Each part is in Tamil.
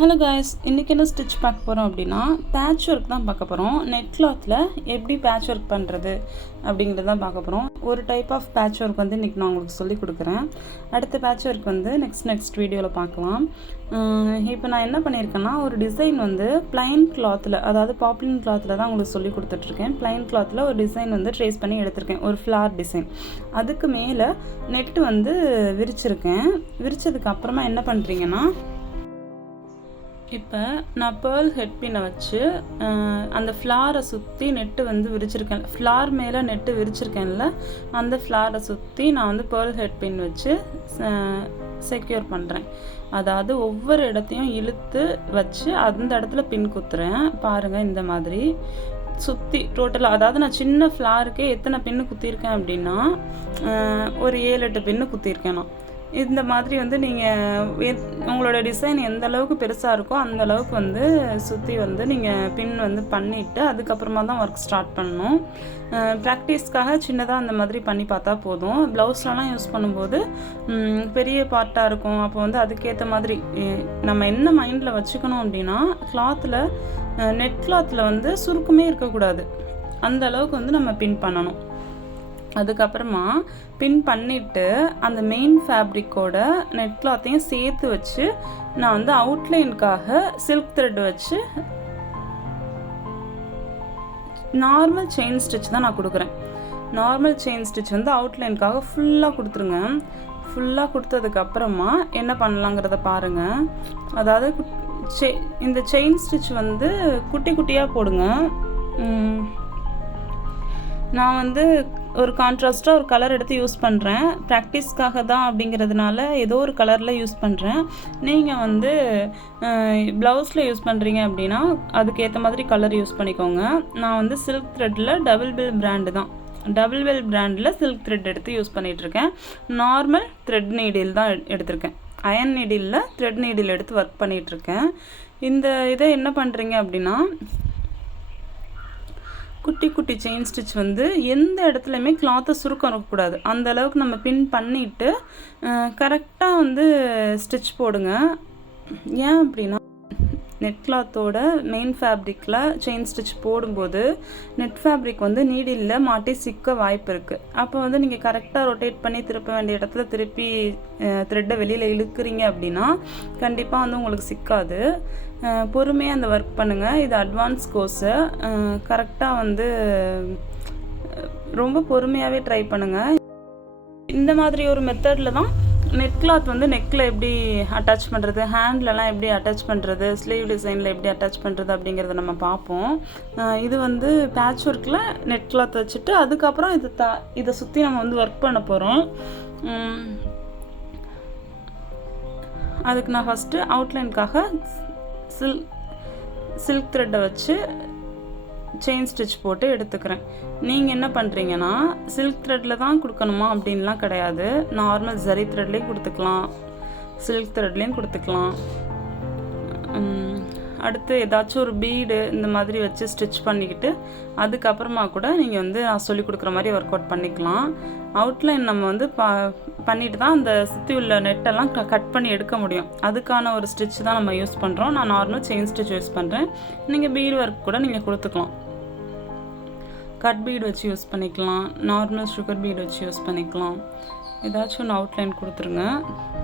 ஹலோ காய்ஸ், இன்றைக்கி என்ன ஸ்டிச் பார்க்க போகிறோம் அப்படின்னா பேட்ச் ஒர்க் தான் பார்க்க போகிறோம். நெட் கிளாத்தில் எப்படி பேட்ச் ஒர்க் பண்ணுறது அப்படிங்கிறது தான் பார்க்க போகிறோம். ஒரு டைப் ஆஃப் பேட்ச் ஒர்க் வந்து இன்றைக்கி நான் உங்களுக்கு சொல்லிக் கொடுக்குறேன். அடுத்த பேட்ச் ஒர்க் வந்து நெக்ஸ்ட் வீடியோவில் பார்க்கலாம். இப்போ நான் என்ன பண்ணியிருக்கேன்னா, ஒரு டிசைன் வந்து பிளைன் கிளாத்தில், அதாவது பாப்ளின் கிளாத்தில் தான் உங்களுக்கு சொல்லி கொடுத்துட்ருக்கேன். பிளைன் கிளாத்தில் ஒரு டிசைன் வந்து ட்ரேஸ் பண்ணி எடுத்திருக்கேன், ஒரு ஃப்ளார் டிசைன். அதுக்கு மேலே நெட்டு வந்து விரிச்சிருக்கேன். விரிச்சதுக்கு அப்புறமா என்ன பண்ணுறீங்கன்னா, இப்போ நான் பேர்ல் ஹெட் பின்னை வச்சு அந்த ஃப்ளாரை சுற்றி நெட்டு வந்து விரிச்சிருக்கேன். ஃப்ளார் மேலே நெட்டு விரிச்சிருக்கேன்ல, அந்த ஃப்ளாரை சுற்றி நான் வந்து பேர்ல் ஹெட் பின் வச்சு செக்யூர் பண்ணுறேன். அதாவது ஒவ்வொரு இடத்தையும் இழுத்து வச்சு அந்த இடத்துல பின் குத்துறேன். பாருங்கள், இந்த மாதிரி சுற்றி டோட்டலாக, அதாவது நான் சின்ன ஃப்ளாருக்கே எத்தனை பின்னு குத்திருக்கேன் அப்படின்னா ஒரு 7-8 பின்னு குத்திருக்கேன் நான். இந்த மாதிரி வந்து நீங்கள் உங்களோட டிசைன் எந்த அளவுக்கு பெருசாக இருக்கோ அந்த அளவுக்கு வந்து சுற்றி வந்து நீங்கள் பின் வந்து பண்ணிவிட்டு அதுக்கப்புறமா தான் ஒர்க் ஸ்டார்ட் பண்ணணும். ப்ராக்டிஸ்க்காக சின்னதாக அந்த மாதிரி பண்ணி பார்த்தா போதும். ப்ளவுஸ்லலாம் யூஸ் பண்ணும்போது பெரிய பார்ட்டாக இருக்கும். அப்போ வந்து அதுக்கேற்ற மாதிரி நம்ம என்ன மைண்டில் வச்சுக்கணும் அப்படின்னா, கிளாத்தில், நெட் கிளாத்தில் வந்து சுருக்கமே இருக்கக்கூடாது. அந்த அளவுக்கு வந்து நம்ம பின் பண்ணணும். அதுக்கப்புறமா பின் பண்ணிவிட்டு அந்த மெயின் ஃபேப்ரிக்கோட நெட் கிளாத்தையும் சேர்த்து வச்சு நான் வந்து அவுட்லைனுக்காக சில்க் த்ரெட் வச்சு நார்மல் செயின் ஸ்டிச் தான் நான் கொடுக்குறேன். நார்மல் செயின் ஸ்டிச் வந்து அவுட்லைனுக்காக ஃபுல்லாக கொடுத்துருங்க. ஃபுல்லாக கொடுத்ததுக்கப்புறமா என்ன பண்ணலாங்கிறத பாருங்கள். அதாவது இந்த செயின் ஸ்டிச் வந்து குட்டி குட்டியாக போடுங்க. நான் வந்து ஒரு கான்ட்ராஸ்ட்டாக ஒரு கலர் எடுத்து யூஸ் பண்ணுறேன். ப்ராக்டிஸ்க்காக தான் அப்படிங்கிறதுனால ஏதோ ஒரு கலரில் யூஸ் பண்ணுறேன். நீங்கள் வந்து ப்ளவுஸில் யூஸ் பண்ணுறீங்க அப்படின்னா அதுக்கேற்ற மாதிரி கலர் யூஸ் பண்ணிக்கோங்க. நான் வந்து சில்க் த்ரெட்டில் டபுள் பெல் பிராண்டு தான், டபுள் பெல் பிராண்டில் சில்க் த்ரெட் எடுத்து யூஸ் பண்ணிகிட்ருக்கேன். நார்மல் த்ரெட் நீடில் தான் எடுத்திருக்கேன். அயன் நீடிலில் த்ரெட் நீடில் எடுத்து ஒர்க் பண்ணிகிட்ருக்கேன். இந்த இதை என்ன பண்ணுறீங்க அப்படின்னா, குட்டி குட்டி செயின் ஸ்டிச் வந்து எந்த இடத்துலையுமே கிளாத்தை சுருக்கம் இருக்கக்கூடாது. அந்த அளவுக்கு நம்ம பின் பண்ணிவிட்டு கரெக்டாக வந்து ஸ்டிச் போடுங்க. ஏன் அப்படின்னா, நெட் கிளாத்தோட மெயின் ஃபேப்ரிக்கில் செயின் ஸ்டிச் போடும்போது நெட் ஃபேப்ரிக் வந்து நீடிலில் மாட்டி சிக்க வாய்ப்பு இருக்குது. அப்போ வந்து நீங்கள் கரெக்டாக ரொட்டேட் பண்ணி திருப்ப வேண்டிய இடத்துல திருப்பி த்ரெட்டை வெளியில் இழுக்கிறீங்க அப்படின்னா கண்டிப்பாக வந்து உங்களுக்கு சிக்காது. பொறுமையாக அந்த ஒர்க் பண்ணுங்கள். இது அட்வான்ஸ் கோர்ஸு. கரெக்டாக வந்து ரொம்ப பொறுமையாகவே ட்ரை பண்ணுங்கள். இந்த மாதிரி ஒரு மெத்தடில் தான் நெட் கிளாத் வந்து நெக்கில் எப்படி அட்டாச் பண்ணுறது, ஹேண்ட்லலாம் எப்படி அட்டாச் பண்ணுறது, ஸ்லீவ் டிசைனில் எப்படி அட்டாச் பண்ணுறது அப்படிங்கிறத நம்ம பார்ப்போம். இது வந்து பேட்ச் ஒர்க்கில் நெட் கிளாத் வச்சுட்டு அதுக்கப்புறம் இதை சுற்றி நம்ம வந்து ஒர்க் பண்ண போகிறோம். அதுக்கு நான் ஃபஸ்ட்டு அவுட்லைனுக்காக சில்க் த்ரெட்டை வச்சு செயின் ஸ்டிச் போட்டு எடுத்துக்கிறேன். நீங்கள் என்ன பண்ணுறீங்கன்னா, சில்க் த்ரெட்டில் தான் கொடுக்கணுமா அப்படின்லாம் கிடையாது. நார்மல் ஜரி த்ரெட்லேயும் கொடுத்துக்கலாம், சில்க் த்ரெட்லேயும் கொடுத்துக்கலாம். அடுத்து ஏதாச்சும் ஒரு பீடு இந்த மாதிரி வச்சு ஸ்டிச் பண்ணிக்கிட்டு அதுக்கப்புறமா கூட நீங்கள் வந்து நான் சொல்லிக் கொடுக்குற மாதிரி ஒர்க் அவுட் பண்ணிக்கலாம். அவுட்லைன் நம்ம வந்து பண்ணிட்டு தான் அந்த சுற்றி உள்ள நெட்டெல்லாம் கட் பண்ணி எடுக்க முடியும். அதுக்கான ஒரு ஸ்டிச் தான் நம்ம யூஸ் பண்ணுறோம். நான் நார்மல் செயின் ஸ்டிச் யூஸ் பண்ணுறேன். நீங்கள் பீடு ஒர்க் கூட நீங்கள் கொடுத்துக்கலாம். கட் பீடு வச்சு யூஸ் பண்ணிக்கலாம், நார்மல் சுகர் பீடு வச்சு யூஸ் பண்ணிக்கலாம். ஏதாச்சும் ஒன்று அவுட்லைன் கொடுத்துருங்க.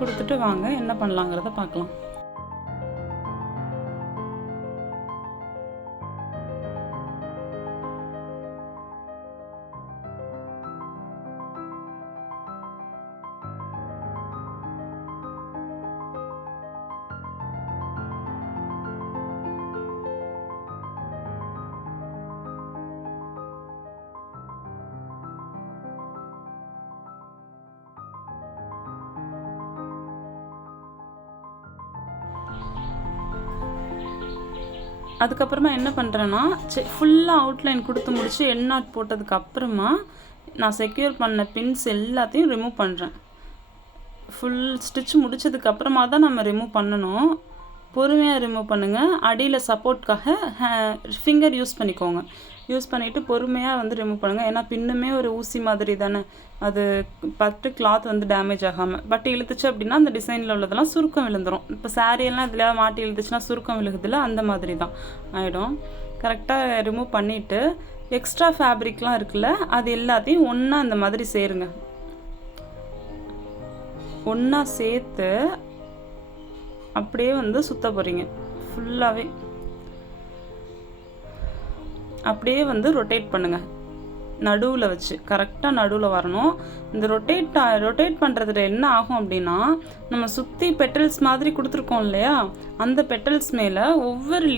கொடுத்துட்டு வாங்க என்ன பண்ணலாங்கிறத பார்க்கலாம். அதுக்கப்புறமா என்ன பண்ணுறேன்னா, ஃபுல்லாக அவுட்லைன் கொடுத்து முடிச்சு எண்ட் நாட் போட்டதுக்கப்புறமா நான் செக்யூர் பண்ண பின்ஸ் எல்லாத்தையும் ரிமூவ் பண்ணுறேன். ஃபுல் ஸ்டிச் முடித்ததுக்கப்புறமா தான் நம்ம ரிமூவ் பண்ணணும். பொறுமையாக ரிமூவ் பண்ணுங்கள். அடியில் சப்போர்ட்காக ஃபிங்கர் யூஸ் பண்ணிக்கோங்க. யூஸ் பண்ணிவிட்டு பொறுமையாக வந்து ரிமூவ் பண்ணுங்கள். ஏன்னா பின்னுமே ஒரு ஊசி மாதிரி தானே, அது பட்டு கிளாத் வந்து டேமேஜ் ஆகாமல். பட் இழுத்துச்சு அப்படின்னா அந்த டிசைனில் உள்ளதெல்லாம் சுருக்கம் விழுந்துடும். இப்போ சாரியெல்லாம் இதில் மாட்டி இழுத்துச்சுன்னா சுருக்கம் விழுகுதில்ல, அந்த மாதிரி தான் ஆகிடும். கரெக்டாக ரிமூவ் பண்ணிவிட்டு எக்ஸ்ட்ரா ஃபேப்ரிக்லாம் இருக்குல்ல, அது எல்லாத்தையும் ஒன்றா அந்த மாதிரி சேருங்க. ஒன்றா சேர்த்து அப்படியே வந்து சுத்த போகிறீங்க. ஃபுல்லாகவே அப்படியே வந்து ரொட்டேட் பண்ணுங்கள். நடுவில் வச்சு கரெக்டாக நடுவில் வரணும். இந்த ரொட்டேட் பண்ணுறதுல என்ன ஆகும் அப்படின்னா, நம்ம சுற்றி பெட்டல்ஸ் மாதிரி கொடுத்துருக்கோம் இல்லையா, அந்த பெட்டல்ஸ் மேலே ஒவ்வொரு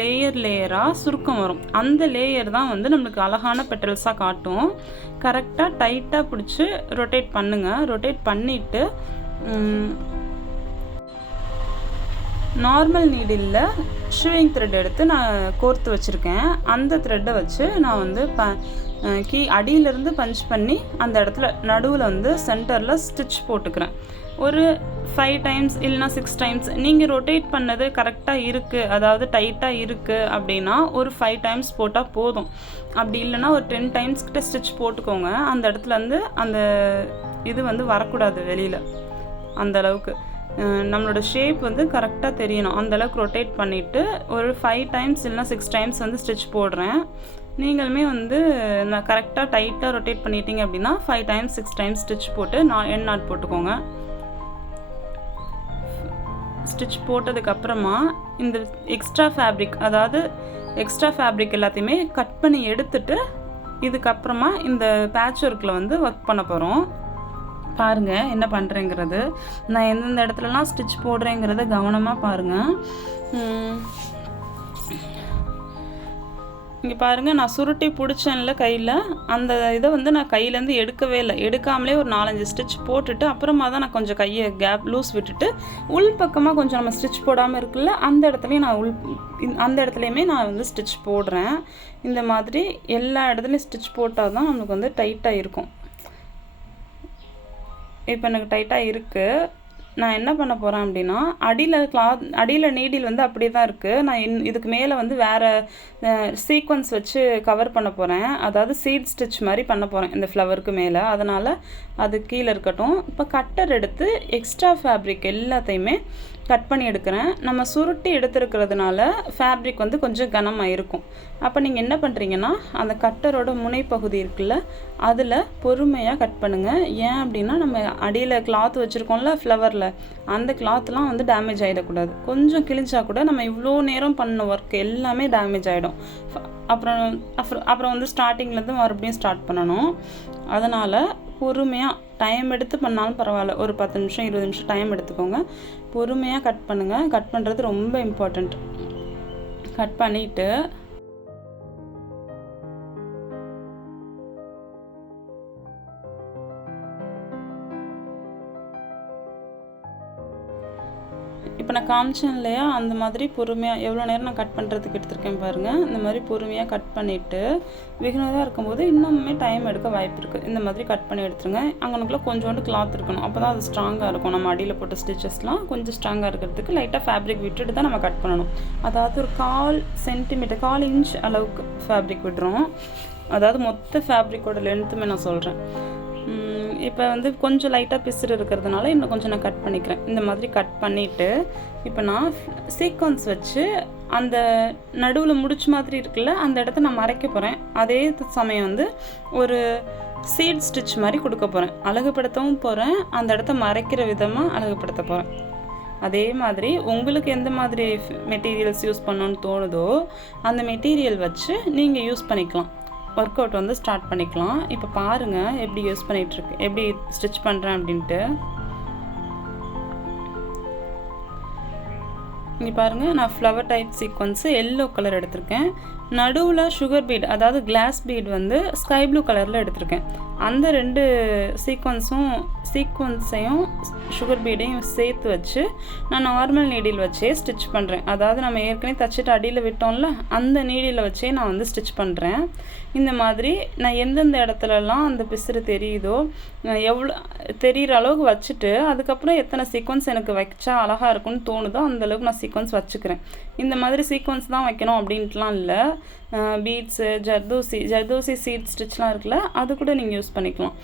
லேயராக சுருக்கம் வரும். அந்த லேயர் தான் வந்து நம்மளுக்கு அழகான பெட்டல்ஸாக காட்டும். கரெக்டாக டைட்டாக பிடிச்சி ரொட்டேட் பண்ணுங்கள். ரொட்டேட் பண்ணிவிட்டு நார்மல் நீடில் ஷூயிங் த்ரெட் எடுத்து நான் கோர்த்து வச்சுருக்கேன். அந்த த்ரெட்டை வச்சு நான் வந்து அடியிலேருந்து பஞ்ச் பண்ணி அந்த இடத்துல நடுவில் வந்து சென்டரில் ஸ்டிச் போட்டுக்கிறேன். ஒரு 5 டைம்ஸ் இல்லைனா 6 டைம்ஸ். நீங்கள் ரொட்டேட் பண்ணது கரெக்டாக இருக்குது, அதாவது டைட்டாக இருக்குது அப்படின்னா ஒரு 5 டைம்ஸ் போட்டால் போதும். அப்படி இல்லைனா ஒரு 10 டைம்ஸ் கிட்ட ஸ்டிச் போட்டுக்கோங்க. அந்த இடத்துல வந்து அந்த இது வந்து வரக்கூடாது வெளியில். அந்த அளவுக்கு நம்மளோட ஷேப் வந்து கரெக்டாக தெரியணும். அந்தளவுக்கு ரொட்டேட் பண்ணிவிட்டு ஒரு 5 டைம்ஸ் இல்லைனா 6 டைம்ஸ் வந்து ஸ்டிச் போடுறேன். நீங்களுமே வந்து நான் கரெக்டாக டைட்டாக ரொட்டேட் பண்ணிட்டீங்க அப்படின்னா 5 டைம்ஸ் 6 டைம்ஸ் ஸ்டிச் போட்டு எண்ட் நாட் போட்டுக்கோங்க. ஸ்டிச் போட்டதுக்கப்புறமா இந்த எக்ஸ்ட்ரா ஃபேப்ரிக் எல்லாத்தையுமே கட் பண்ணி எடுத்துட்டு இதுக்கப்புறமா இந்த பேட்ச் ஒர்க்கில் வந்து ஒர்க் பண்ண போகிறோம். பாருங்கள் என்ன பண்ணுறேங்கிறது, நான் எந்தெந்த இடத்துலலாம் ஸ்டிச் போடுறேங்கிறத கவனமாக பாருங்கள். இங்கே பாருங்கள், நான் சுருட்டி பிடிச்சேன்ல கையில், அந்த இதை வந்து நான் கையிலேருந்து எடுக்கவே இல்லை. எடுக்காமலே ஒரு 4-5 ஸ்டிச் போட்டுட்டு அப்புறமா தான் நான் கொஞ்சம் கையை கேப் லூஸ் விட்டுட்டு உள் பக்கமாக கொஞ்சம் நம்ம ஸ்டிச் போடாமல் இருக்குல்ல, அந்த இடத்துலையும் அந்த இடத்துலையுமே நான் வந்து ஸ்டிச் போடுறேன். இந்த மாதிரி எல்லா இடத்துலையும் ஸ்டிச் போட்டால் தான் நமக்கு வந்து டைட்டாக இருக்கும். இப்போ எனக்கு டைட்டாக இருக்குது. நான் என்ன பண்ண போகிறேன் அப்படின்னா, அடியில் நீடில் வந்து அப்படியே தான் இருக்குது. நான் இதுக்கு மேலே வந்து வேறு சீக்வன்ஸ் வச்சு கவர் பண்ண போகிறேன். அதாவது சீட் ஸ்டிச் மாதிரி பண்ண போகிறேன் இந்த ஃப்ளவருக்கு மேலே. அதனால் அது கீழே இருக்கட்டும். இப்போ கட்டர் எடுத்து எக்ஸ்ட்ரா ஃபேப்ரிக் எல்லாத்தையுமே கட் பண்ணி எடுக்கிறேன். நம்ம சுருட்டி எடுத்துருக்கிறதுனால ஃபேப்ரிக் வந்து கொஞ்சம் கனமாக இருக்கும். அப்போ நீங்கள் என்ன பண்ணுறீங்கன்னா, அந்த கட்டரோட முனைப்பகுதி இருக்குல்ல, அதில் பொறுமையாக கட் பண்ணுங்கள். ஏன் அப்படின்னா, நம்ம அடியில் கிளாத் வச்சுருக்கோம்ல ஃப்ளவரில், அந்த கிளாத்லாம் வந்து டேமேஜ் ஆகிடக்கூடாது. கொஞ்சம் கிழிஞ்சா கூட நம்ம இவ்வளோ நேரம் பண்ண ஒர்க் எல்லாமே டேமேஜ் ஆகிடும். அப்புறம் வந்து ஸ்டார்டிங்லேருந்து மறுபடியும் ஸ்டார்ட் பண்ணணும். அதனால் பொறுமையாக டைம் எடுத்து பண்ணாலும் பரவாயில்ல, ஒரு 10 நிமிஷம் 20 நிமிஷம் டைம் எடுத்துக்கோங்க. பொறுமையாக கட் பண்ணுங்கள். கட் பண்ணுறது ரொம்ப இம்பார்ட்டண்ட். கட் பண்ணிவிட்டு இப்போ நான் காமிச்சேன் இல்லையா, அந்த மாதிரி பொறுமையாக எவ்வளோ நேரம் நான் கட் பண்ணுறதுக்கு எடுத்திருக்கேன் பாருங்கள். இந்த மாதிரி பொறுமையாக கட் பண்ணிவிட்டு பிகினராக இருக்கும்போது இன்னுமே டைம் எடுக்க வாய்ப்பு இருக்குது. இந்த மாதிரி கட் பண்ணி எடுத்துருங்க. அங்கனுக்குள்ளே கொஞ்சோண்டு கிளாத் இருக்கணும், அப்போ தான் அது ஸ்ட்ராங்காக இருக்கும். நம்ம அடியில் போட்ட ஸ்டிச்சஸ்லாம் கொஞ்சம் ஸ்ட்ராங்காக இருக்கிறதுக்கு லைட்டாக ஃபேப்ரிக் விட்டுட்டு தான் நம்ம கட் பண்ணணும். அதாவது ஒரு 1/4 சென்டிமீட்டர் 1/4 இன்ச் அளவுக்கு ஃபேப்ரிக் விடுறோம். அதாவது மொத்த ஃபேப்ரிக்கோட லென்த்துமே நான் சொல்கிறேன். இப்போ வந்து கொஞ்சம் லைட்டாக பிசுறு இருக்கிறதுனால இன்னும் கொஞ்சம் நான் கட் பண்ணிக்கிறேன். இந்த மாதிரி கட் பண்ணிவிட்டு இப்போ நான் சீக்வன்ஸ் வச்சு அந்த நடுவில் முடிச்ச மாதிரி இருக்குல்ல, அந்த இடத்த நான் மறைக்க போகிறேன். அதே சமயம் வந்து ஒரு சீட் ஸ்டிச் மாதிரி கொடுக்க போகிறேன். அழகுபடுத்தவும் போகிறேன், அந்த இடத்த மறைக்கிற விதமாக அழகுபடுத்த போகிறேன். அதே மாதிரி உங்களுக்கு எந்த மாதிரி மெட்டீரியல்ஸ் யூஸ் பண்ணணுன்னு தோணுதோ அந்த மெட்டீரியல் வச்சு நீங்கள் யூஸ் பண்ணிக்கலாம். ஒர்க் அவுட் வந்து ஸ்டார்ட் பண்ணிக்கலாம். இப்போ பாருங்கள் எப்படி ஸ்டிச் பண்ணுறேன் அப்படின்ட்டு. இங்கே பாருங்கள், நான் flower type sequence yellow colour எடுத்திருக்கேன். நடுவில் சுகர் பீட், அதாவது கிளாஸ் பீட் வந்து ஸ்கை ப்ளூ கலரில் எடுத்திருக்கேன். அந்த 2 சீக்வன்ஸையும் சுகர் பீடையும் சேர்த்து வச்சு நான் நார்மல் நீடில் வச்சே ஸ்டிச் பண்ணுறேன். அதாவது நம்ம ஏற்கனவே தச்சுட்டு அடியில் விட்டோம்ல, அந்த நீடில் வச்சே நான் வந்து ஸ்டிச் பண்ணுறேன். இந்த மாதிரி நான் எந்தெந்த இடத்துலலாம் அந்த பிசுறு தெரியுதோ எவ்வளோ தெரிகிற அளவுக்கு வச்சுட்டு அதுக்கப்புறம் எத்தனை சீக்வன்ஸ் எனக்கு வச்சா அழகாக இருக்கும்னு தோணுதோ அந்தளவுக்கு நான் சீக்வன்ஸ் வச்சுக்கிறேன். இந்த மாதிரி சீக்வன்ஸ் தான் வைக்கணும் அப்படின்ட்டுலாம் இல்லை. பீட்ஸு, ஜர்தோசி சீட் ஸ்டிச்லாம் இருக்குல்ல, அது கூட நீங்கள் யூஸ் பண்ணிக்கலாம்.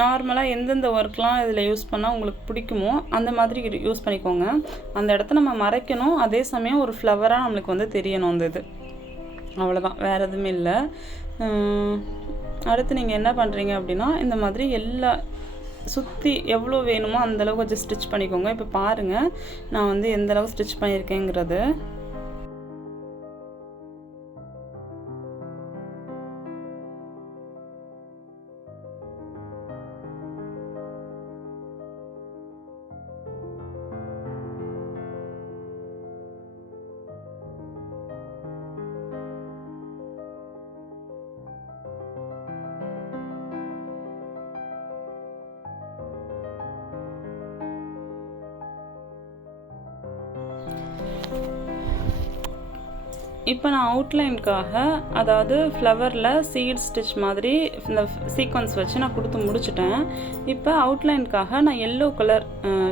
நார்மலாக எந்தெந்த ஒர்க்லாம் இதில் யூஸ் பண்ணால் உங்களுக்கு பிடிக்குமோ அந்த மாதிரி யூஸ் பண்ணிக்கோங்க. அந்த இடத்த நம்ம மறைக்கணும், அதே சமயம் ஒரு ஃப்ளவராக நம்மளுக்கு வந்து தெரியணும் அந்த இது. அவ்வளோதான், வேறு எதுவுமே இல்லை. அடுத்து நீங்கள் என்ன பண்ணுறீங்க அப்படின்னா, இந்த மாதிரி எல்லா சுற்றி எவ்வளோ வேணுமோ அந்தளவுக்கு கொஞ்சம் ஸ்டிச் பண்ணிக்கோங்க. இப்போ பாருங்கள் நான் வந்து எந்தளவு ஸ்டிச் பண்ணியிருக்கேங்கிறது. இப்போ நான் அவுட்லைனுக்காக, அதாவது ஃப்ளவரில் சீட் ஸ்டிச் மாதிரி இந்த சீக்வன்ஸ் வச்சு நான் கொடுத்து முடிச்சிட்டேன். இப்போ அவுட்லைனுக்காக நான் எல்லோ கலர்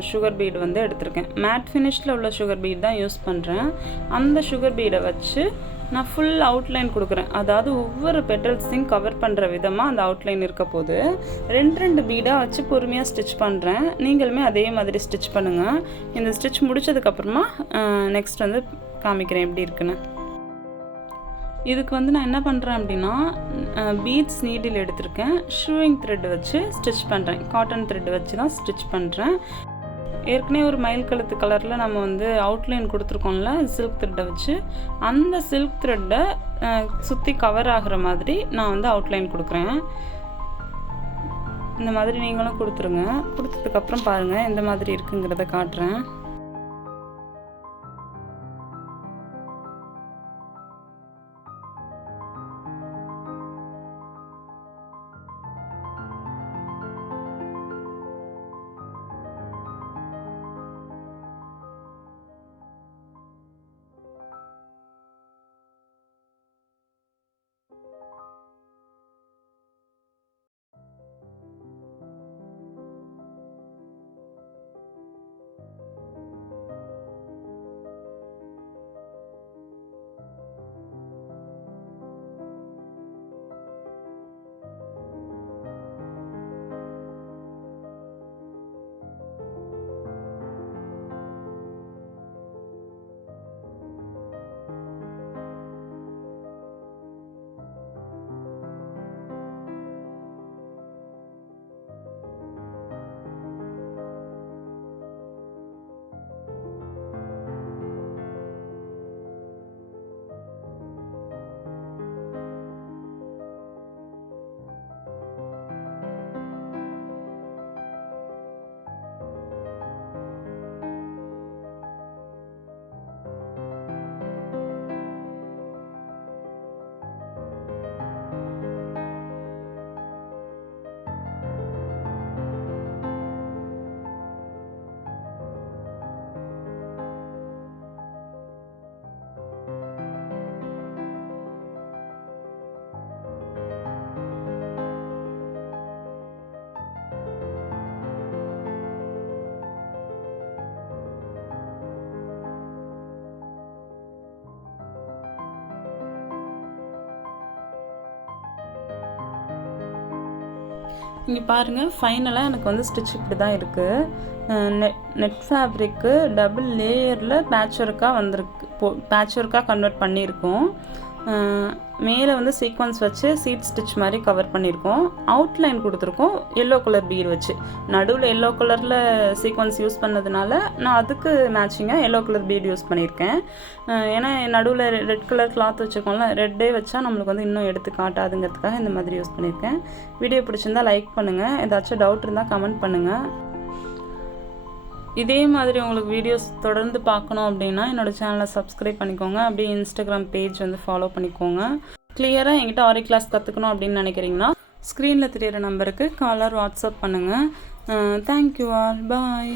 சுகர் பீடு வந்து எடுத்திருக்கேன். மேட் ஃபினிஷில் உள்ள சுகர் பீட் தான் யூஸ் பண்ணுறேன். அந்த சுகர் பீடை வச்சு நான் ஃபுல் அவுட்லைன் கொடுக்குறேன். அதாவது ஒவ்வொரு பெட்டல்ஸையும் கவர் பண்ணுற விதமாக அந்த அவுட்லைன் இருக்க போது 2 பீடாக வச்சு பொறுமையாக ஸ்டிச் பண்ணுறேன். நீங்களுமே அதே மாதிரி ஸ்டிச் பண்ணுங்கள். இந்த ஸ்டிச் முடித்ததுக்கப்புறமா நெக்ஸ்ட் வந்து காமிக்கிறேன் எப்படி இருக்குன்னு. இதுக்கு வந்து நான் என்ன பண்ணுறேன் அப்படின்னா, பீட்ஸ் நீடில் எடுத்திருக்கேன். ஷூயிங் த்ரெட் வச்சு ஸ்டிச் பண்ணுறேன். காட்டன் த்ரெட் வச்சு தான் ஸ்டிச் பண்ணுறேன். ஏற்கனவே ஒரு மயில் கழுத்து கலரில் நம்ம வந்து அவுட்லைன் கொடுத்துருக்கோம்ல சில்க் த்ரெட்டை வச்சு, அந்த சில்க் த்ரெட்டை சுற்றி கவர் ஆகிற மாதிரி நான் வந்து அவுட்லைன் கொடுக்குறேன். இந்த மாதிரி நீங்களும் கொடுத்துருங்க. கொடுத்ததுக்கப்புறம் பாருங்கள் எந்த மாதிரி இருக்குங்கிறத காட்டுறேன். இங்கே பாருங்கள், ஃபைனலாக எனக்கு வந்து ஸ்டிச் இப்படி தான் இருக்குது. நெட் ஃபேப்ரிக்கு டபுள் லேயரில் பேட்ச் ஒர்க்காக வந்திருக்கு. பேட்ச் ஒர்க்காக கன்வெர்ட் பண்ணியிருக்கோம். மேலே வந்து சீக்வன்ஸ் வச்சு சீட் ஸ்டிச் மாதிரி கவர் பண்ணியிருக்கோம். அவுட்லைன் கொடுத்துருக்கோம் எல்லோ கலர் பீட் வச்சு. நடுவில் எல்லோ கலரில் சீக்வன்ஸ் யூஸ் பண்ணதுனால நான் அதுக்கு மேட்சிங்காக எல்லோ கலர் பீட் யூஸ் பண்ணியிருக்கேன். ஏன்னா நடுவில் ரெட் கலர் கிளாத் வச்சுருக்கோம்ல, ரெட்டே வச்சா நம்மளுக்கு வந்து இன்னும் எடுத்து காட்டாதுங்கிறதுக்காக இந்த மாதிரி யூஸ் பண்ணியிருக்கேன். வீடியோ பிடிச்சிருந்தால் லைக் பண்ணுங்கள். ஏதாச்சும் டவுட் இருந்தால் கமெண்ட் பண்ணுங்கள். இதே மாதிரி உங்களுக்கு வீடியோஸ் தொடர்ந்து பார்க்கணும் அப்படின்னா என்னோடய சேனலை சப்ஸ்கிரைப் பண்ணிக்கோங்க. அப்படியே இன்ஸ்டாகிராம் பேஜ் வந்து ஃபாலோ பண்ணிக்கோங்க. கிளியராக என்கிட்ட ஆரி கிளாஸ் கற்றுக்கணும் அப்படின்னு நினைக்கிறீங்கன்னா ஸ்க்ரீனில் தெரியிற நம்பருக்கு கால் ஆர் வாட்ஸ்அப் பண்ணுங்கள். Thank you all. பாய்.